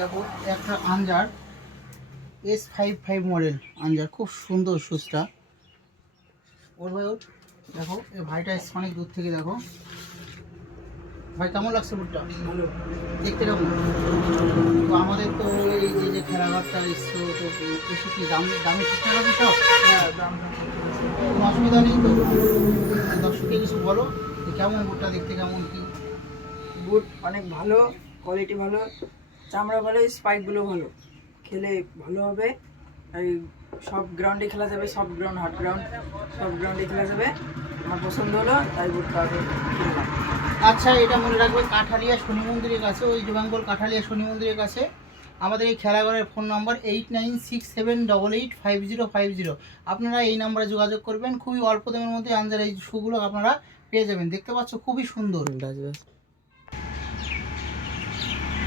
দেখো একটা Anzar S55 model Anzar, খুব সুন্দর সুজটা। ওর ভাই ওর দেখো, এই ভাইটা এসছে অনেক দূর থেকে। দেখো ভাই, কেমন লাগছে বুটটা? ভালো। দেখতে কেমন? তো আমাদের তো এই যে খেলাঘরটা এসছো, তো এসে কি দামে ঠিকঠাক আছে সব? হ্যাঁ, দাম কোনো অসুবিধা নেই তো? দর্শককে কিছু বলো যে কেমন বুটটা, দেখতে কেমন কি? বুট অনেক ভালো, কোয়ালিটি ভালো, চামড়া ভালো, স্পাইকগুলো ভালো, খেলে ভালো হবে। এই সব গ্রাউন্ডে খেলা যাবে, সব গ্রাউন্ড, হার্ড গ্রাউন্ড, সব গ্রাউন্ডে খেলা যাবে। আমার পছন্দ হলো, তাই বুটটা আগে কিনলাম। আচ্ছা, এটা মনে রাখবে, কাঠালিয়া শনি মন্দিরের কাছে, ওই বেঙ্গল কাঠালিয়া শনি মন্দিরের কাছে আমাদের এই খেলাঘরের ফোন নাম্বার 8967885050। আপনারা এই নাম্বারে যোগাযোগ করবেন। খুবই অল্প দামের মধ্যে আনজার এই শুগুলো আপনারা পেয়ে যাবেন। দেখতে পাচ্ছ খুবই সুন্দর।